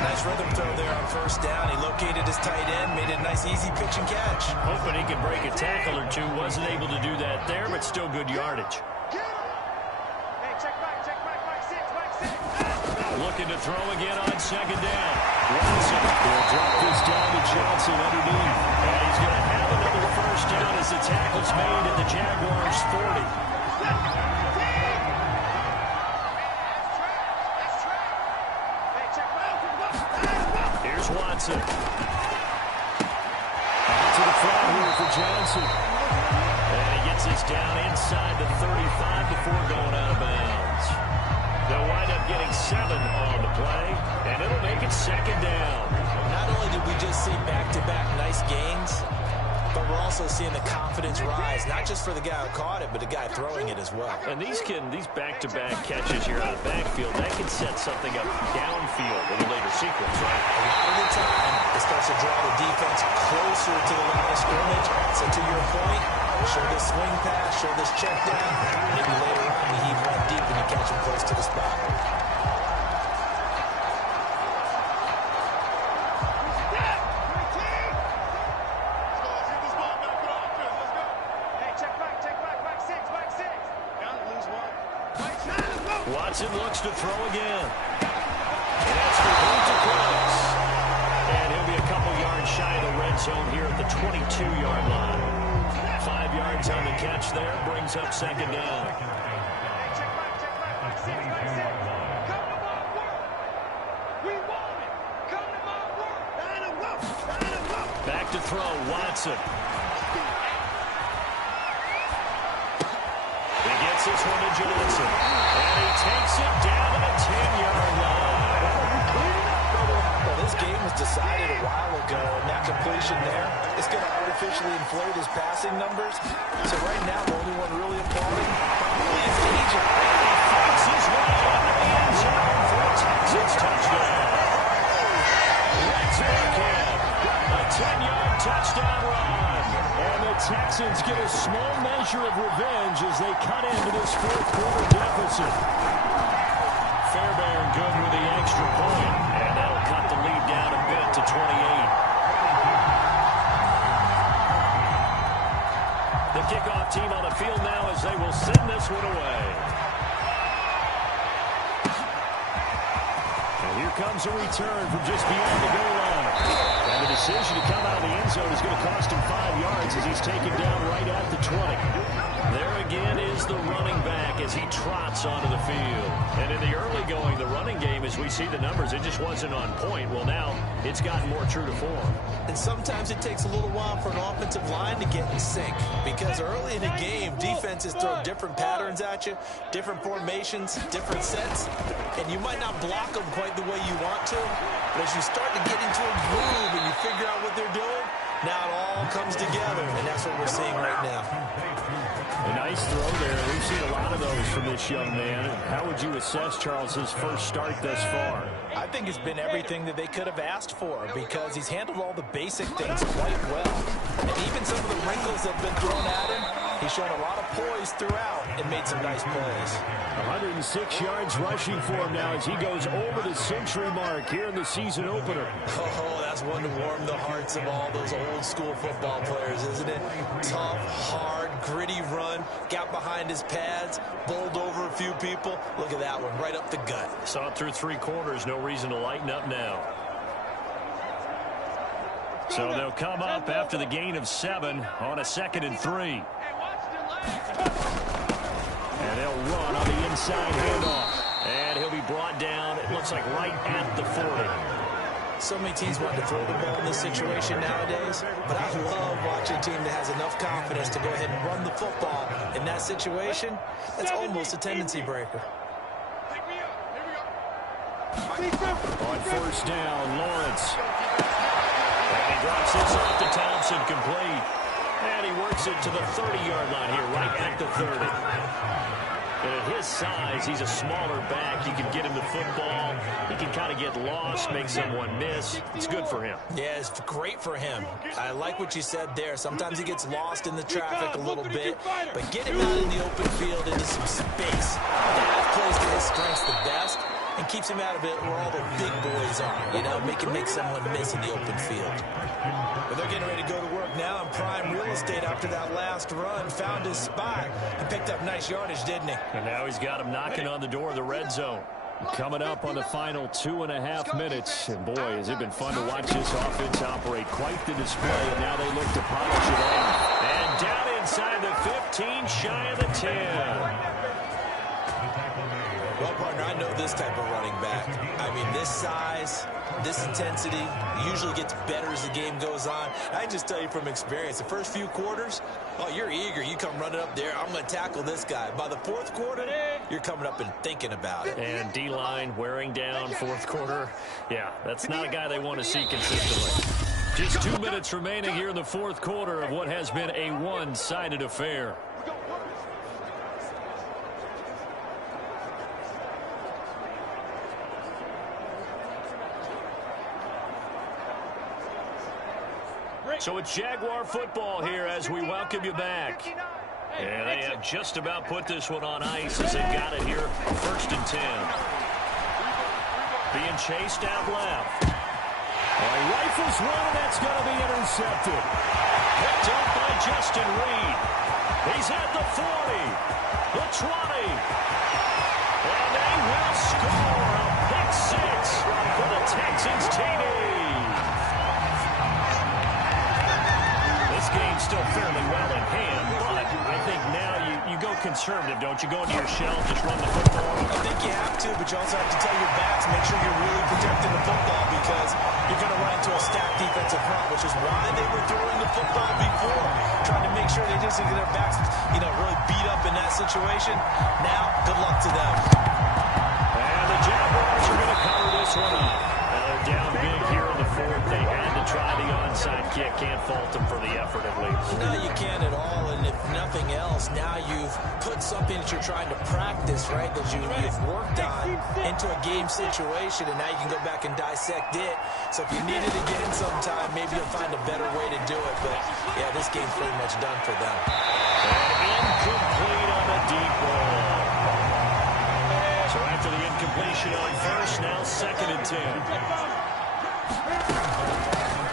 Nice rhythm throw there on first down. He located his tight end, made it a nice easy pitch and catch. Hoping he can break a tackle or two. Wasn't able to do that there, but still good yardage. Hey, check back, back 6, back 6. Looking to throw again on second down. Watson will drop this down to Johnson underneath. And he's going to have another first down as the tackle's made at the Jaguars' 40. Here's Watson. Out to the front here for Johnson. And he gets this down inside the 35 before going out of bounds. They'll wind up getting 7 on the play, and it'll make it second down. Not only did we just see back-to-back nice gains, but we're also seeing the confidence rise, not just for the guy who caught it, but the guy throwing it as well. And these back-to-back catches here out of backfield, that can set something up downfield in a later sequence, right? A lot of the time, it starts to draw the defense closer to the line of scrimmage. So to your point, show this swing pass, show this check down. Maybe later on you heave one deep and you catch him close to the spot. Watson looks to throw again. And that's complete to Cooks. And he'll be a couple yards shy of the red zone here at the 22-yard line. 5 yards on the catch there, brings up second down. Back to throw, Watson. He gets this one to Johnson. And he takes it down to the 10-yard line. Well, this game was decided a while ago, and that completion there is going to artificially inflate his passing numbers. So right now, the only one really applauding probably is Agent. He fights his way into the end zone for a Texans touchdown. Let's look in. A 10-yard touchdown run. And the Texans get a small measure of revenge as they cut into this fourth-quarter deficit. Fairbairn good with the extra point, and that'll cut the lead down a bit to 28. The kickoff team on the field now as they will send this one away. And here comes a return from just beyond the goal line. And the decision to come out of the end zone is going to cost him 5 yards as he's taken down right at the 20. There again is the running back as he trots onto the field. And in the early going, the running game, as we see the numbers, it just wasn't on point. Well, now it's gotten more true to form. And sometimes it takes a little while for an offensive line to get in sync, because early in the game, defenses throw different patterns at you, different formations, different sets, and you might not block them quite the way you want to, but as you start to get into a groove and you figure out what they're doing, now it all comes together, and that's what we're seeing right now. A nice throw there. We've seen a lot of those from this young man. How would you assess, Charles, his first start thus far? I think it's been everything that they could have asked for, because he's handled all the basic things quite well. And even some of the wrinkles that have been thrown at him, he's shown a lot of poise throughout and made some nice plays. 106 yards rushing for him now as he goes over the century mark here in the season opener. Oh, that's one to warm the hearts of all those old school football players, isn't it? Tough, hard, gritty run, got behind his pads, bowled over a few people. Look at that one, right up the gut. Saw it through 3 quarters, no reason to lighten up now. So they'll come up after the gain of 7 on a 2nd and 3. And they'll run on the inside handoff. And he'll be brought down looks like right at the 40. So many teams want to throw the ball in this situation nowadays, but I love watching a team that has enough confidence to go ahead and run the football in that situation. That's almost a tendency breaker. On first down, Lawrence. And he drops this off to Thompson, complete. And he works it to the 30-yard line here, right at the 30. And at his size, he's a smaller back. You can get him the football. He can kind of get lost, make someone miss. It's good for him. Yeah, it's great for him. I like what you said there. Sometimes he gets lost in the traffic a little bit, but get him out in the open field into some space. That plays to his strengths the best and keeps him out of it where all the big boys are, you know, make someone miss in the open field. But they're getting ready to go to work now in prime real estate after that last run. Found his spot and picked up nice yardage, didn't he? And now he's got him knocking on the door of the red zone. Coming up on the final 2.5 minutes. And boy, has it been fun to watch this offense operate. Quite the display. And now they look to polish it off. And down inside the 15, shy of the 10. Well, partner, I know this type of running back. I mean, this size, this intensity usually gets better as the game goes on. I can just tell you from experience, the first few quarters, oh, you're eager. You come running up there, I'm going to tackle this guy. By the fourth quarter, you're coming up and thinking about it. And D-line wearing down fourth quarter. Yeah, that's not a guy they want to see consistently. Just 2 minutes remaining here in the fourth quarter of what has been a one-sided affair. So it's Jaguar football here as we welcome you back. And they have just about put this one on ice as they've got it here. First and 10. Being chased out left. Rifles one, and that's going to be intercepted. Picked up by Justin Reed. He's at the 40, the 20. And they will score a pick six for the Texans TD. This game's still fairly well in hand, but I think now you go conservative, don't you? Go into your shell, just run the football. I think you have to, but you also have to tell your backs, make sure you're really protecting the football because you're going to run into a stacked defensive front, which is why they were throwing the football before, trying to make sure they just get their backs, really beat up in that situation. Now, good luck to them. And the Jaguars are going to cover this one up. They're down big here in the fourth. They had to try the onside kick. Can't fault them for the effort, at least. No, you can't at all. And if nothing else, now you've put something that you're trying to practice, right, that you've worked on into a game situation, and now you can go back and dissect it. So if you needed to get in sometime, maybe you'll find a better way to do it. But, yeah, this game's pretty much done for them. And incomplete on a deep ball. So after the incompletion on first, now second and 10.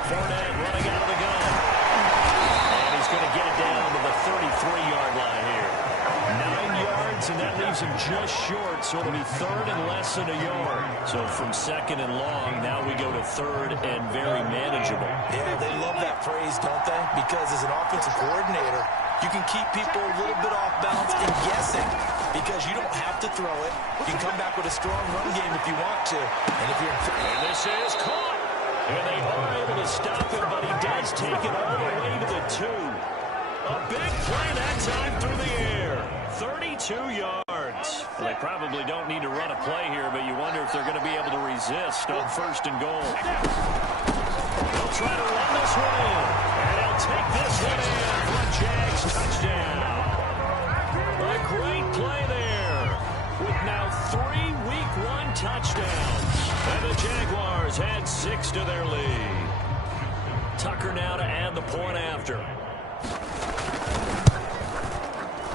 Fournette running out of the gun. And he's going to get it down to the 33-yard line here. 9 yards, and that leaves him just short, so it'll be third and less than a yard. So from second and long, now we go to third and very manageable. Yeah, they love that phrase, don't they? Because as an offensive coordinator, you can keep people a little bit off balance and guessing because you don't have to throw it. You can come back with a strong run game if you want to. And if you're and this is caught. And they are able to stop him, but he does take it all the way to the 2. A big play that time through the air. 32 yards. Well, they probably don't need to run a play here, but you wonder if they're going to be able to resist on first and goal. They'll try to run this one in. And they'll take this one in for a JAX touchdown. A great play there with now 3 Week 1 touchdowns. And the Jaguars add 6 to their lead. Tucker now to add the point after.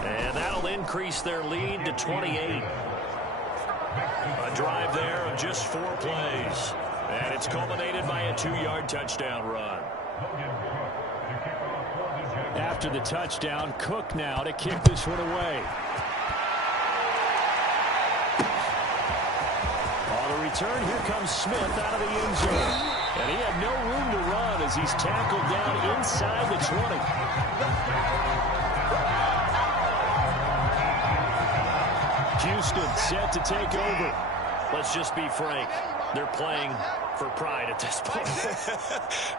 And that'll increase their lead to 28. A drive there of just 4 plays. And it's culminated by a 2-yard touchdown run. After the touchdown, Cook now to kick this one away. On the return, here comes Smith out of the end zone. And he had no room to run as he's tackled down inside the 20. Houston set to take over. Let's just be frank. They're playing for pride at this point.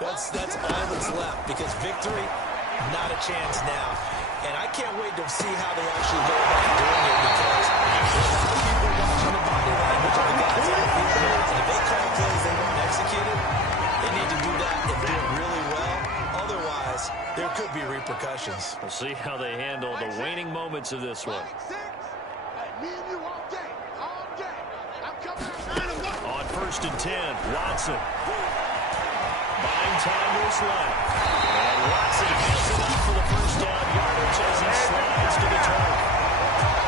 That's all that's left, because victory, not a chance now. And I can't wait to see how they actually go about doing it, because there's a lot of people watching the body language of the guys on the field. And if they call plays they won't execute it, they need to do that and do it really well. Otherwise, there could be repercussions. We'll see how they handle the waning moments of this one. On 1st and 10, Watson. Buying time to his left. And Watson has it up for the first down yardage as he slides to the turf.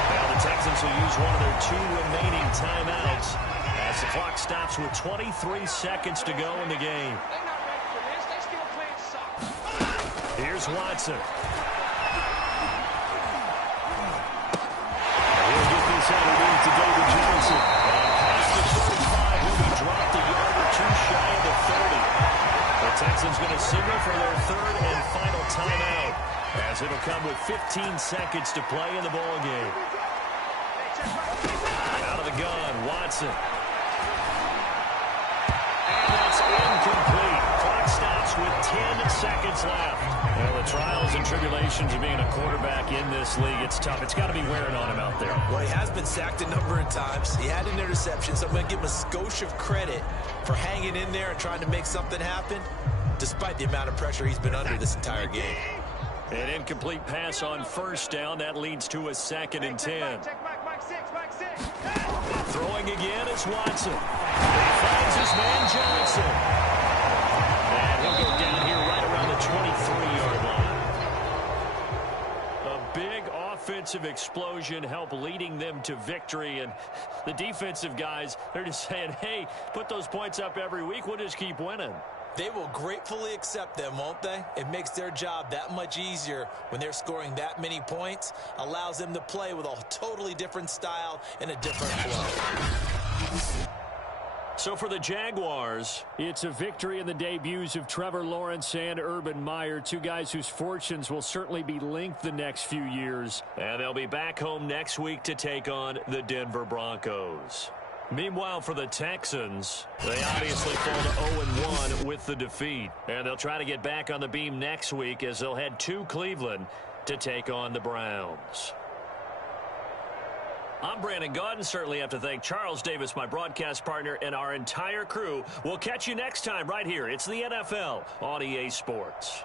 Now the Texans will use one of their 2 remaining timeouts as the clock stops with 23 seconds to go in the game. Here's Watson. He'll get this out of to David Johnson. And past the 35, will be dropped a yard or 2 shy of the 30. The Texans going to signal for their 3rd and final timeout, as it'll come with 15 seconds to play in the ball game. Out of the gun, Watson. And that's incomplete. Clock stops with 10 seconds left. Well, the trials and tribulations of being a quarterback in this league, it's tough. It's got to be wearing on him out there. Well, he has been sacked a number of times. He had an interception, so I'm going to give him a skosh of credit for hanging in there and trying to make something happen, despite the amount of pressure he's been under this entire game. An incomplete pass on 1st down. That leads to a 2nd and 10. Throwing again is Watson. He finds his man Johnson. And he'll go down here right around the 23-yard line. A big offensive explosion helped leading them to victory. And the defensive guys, they're just saying, hey, put those points up every week. We'll just keep winning. They will gratefully accept them, won't they? It makes their job that much easier when they're scoring that many points. Allows them to play with a totally different style and a different flow. So for the Jaguars, it's a victory in the debuts of Trevor Lawrence and Urban Meyer, 2 guys whose fortunes will certainly be linked the next few years. And they'll be back home next week to take on the Denver Broncos. Meanwhile, for the Texans, they obviously fall to 0-1 with the defeat. And they'll try to get back on the beam next week as they'll head to Cleveland to take on the Browns. I'm Brandon Gaudin. Certainly have to thank Charles Davis, my broadcast partner, and our entire crew. We'll catch you next time right here. It's the NFL on EA Sports.